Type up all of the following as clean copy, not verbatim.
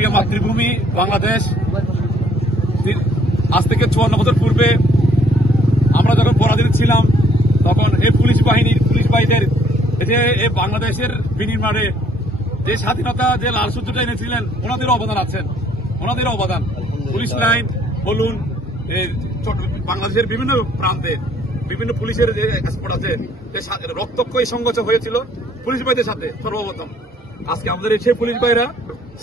প্রিয় মাতৃভূমি বাংলাদেশ। আজ থেকে 54 বছর পূর্বে আমরা যখন পরাধীন ছিলাম তখন এই পুলিশ বাহিনীদের এই বাংলাদেশের বিনির্মাণে যে স্বাধীনতা যে লাল সূর্যটা এনেছিলেন ওনাদেরও অবদান আছেন, ওনাদেরও অবদান। পুলিশ লাইন বলুন, বাংলাদেশের বিভিন্ন প্রান্তে বিভিন্ন পুলিশের যে এক্সপোর্ট আছে, রক্তক্ষয়ী সংঘর্ষ হয়েছিল পুলিশ ভাইদের সাথে সর্বপ্রথম। আজকে আমাদের সেই পুলিশ ভাইরা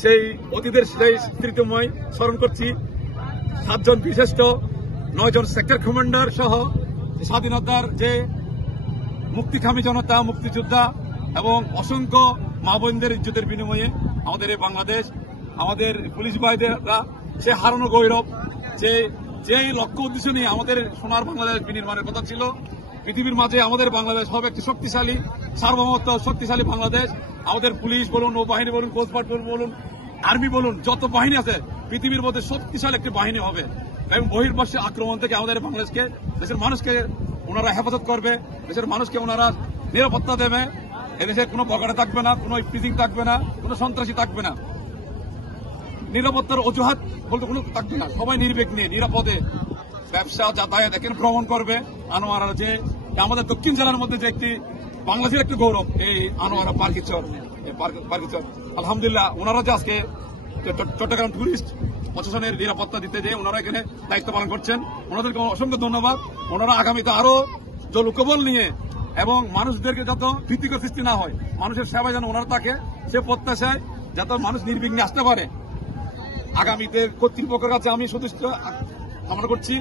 সেই অতীতের সেই স্মৃতিময় স্মরণ করছি। 7 জন বিশিষ্ট 9 জন সেক্টর কমান্ডার সহ স্বাধীনতার যে মুক্তিকামী জনতা, মুক্তিযোদ্ধা এবং অসংখ্য মা বোনদের ইজ্জতের বিনিময়ে আমাদের এই বাংলাদেশ, আমাদের পুলিশ ভাইদেরা সে হারানো গৌরব, যেই লক্ষ্য উদ্দেশ্য নিয়ে আমাদের সোনার বাংলাদেশ বিনির্মাণের কথা ছিল। পৃথিবীর মাঝে আমাদের বাংলাদেশ হবে একটি শক্তিশালী, সার্বভৌমত্ব শক্তিশালী বাংলাদেশ। আমাদের পুলিশ বলুন, নৌবাহিনী বলুন, কোস্টগার্ড বলুন, আর্মি বলুন, যত বাহিনী আছে পৃথিবীর মধ্যে শক্তিশালী একটি বাহিনী হবে এবং বহির্বাসী আক্রমণ থেকে আমাদের বাংলাদেশকে, দেশের মানুষকে ওনারা হেফাজত করবে, দেশের মানুষকে ওনারা নিরাপত্তা দেবে। এদেশে কোনো বগাড়া থাকবে না, কোনো ইফটিজিং থাকবে না, কোনো সন্ত্রাসী থাকবে না, নিরাপত্তার অজুহাত বলতে কোনো থাকবে না। সবাই নির্বিঘ্নে নিরাপদে ব্যবসা যাতায়াত এখানে ভ্রমণ করবে। আনোয়ারা যে আমাদের দক্ষিণ জেলার মধ্যে যে একটি বাংলাদেশের একটি গৌরব, এই আনোয়ারা পার্কিচর, আলহামদুলিল্লাহ ওনারা যে আজকে চট্টগ্রাম টুরিস্ট প্রশাসনের নিরাপত্তা দিতে যে ওনারা এখানে দায়িত্ব পালন করছেন, ওনাদেরকে অসংখ্য ধন্যবাদ। ওনারা আগামীতে আরো জলকবল নিয়ে এবং মানুষদেরকে যত ভীতিকর সৃষ্টি না হয়, মানুষের সেবায় যেন ওনারা থাকে সে প্রত্যাশায় যাতে মানুষ নির্বিঘ্নে আসতে পারে। আগামীতে কর্তৃপক্ষের কাছে আমি সদস্য কামনা করছি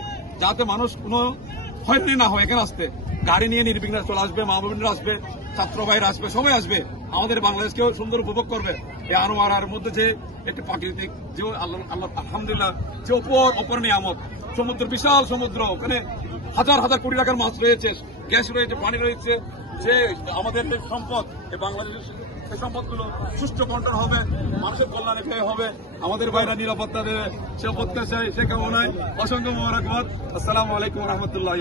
যাতে মানুষ কোনো হয়রানি না হয়, এখানে আসতে গাড়ি নিয়ে নির্বিঘ্নে চলে আসবে, মা বোনেরা আসবে, ছাত্র ভাইরা আসবে, সবাই আসবে, আমাদের বাংলাদেশকেও সুন্দর উপভোগ করবে। এই আনোয়ারার মধ্যে যে একটি প্রাকৃতিক যে আল্লাহ আলহামদুলিল্লাহ যে অপর নিয়ামত, সমুদ্র, বিশাল সমুদ্র, ওখানে হাজার হাজার কোটি টাকার মাছ রয়েছে, গ্যাস রয়েছে, পানি রয়েছে, যে আমাদের সম্পদ এই বাংলাদেশের সেই সম্পদগুলো সুষ্ঠু বন্টন হবে, মানুষের কল্যাণে ব্যয় হবে, আমাদের ভাইরা নিরাপত্তা দেবে সে প্রত্যাশায়, সে কামনায় অসংখ্য মোবারকবাদ। আসসালামু আলাইকুম রহমতুল্লাহ।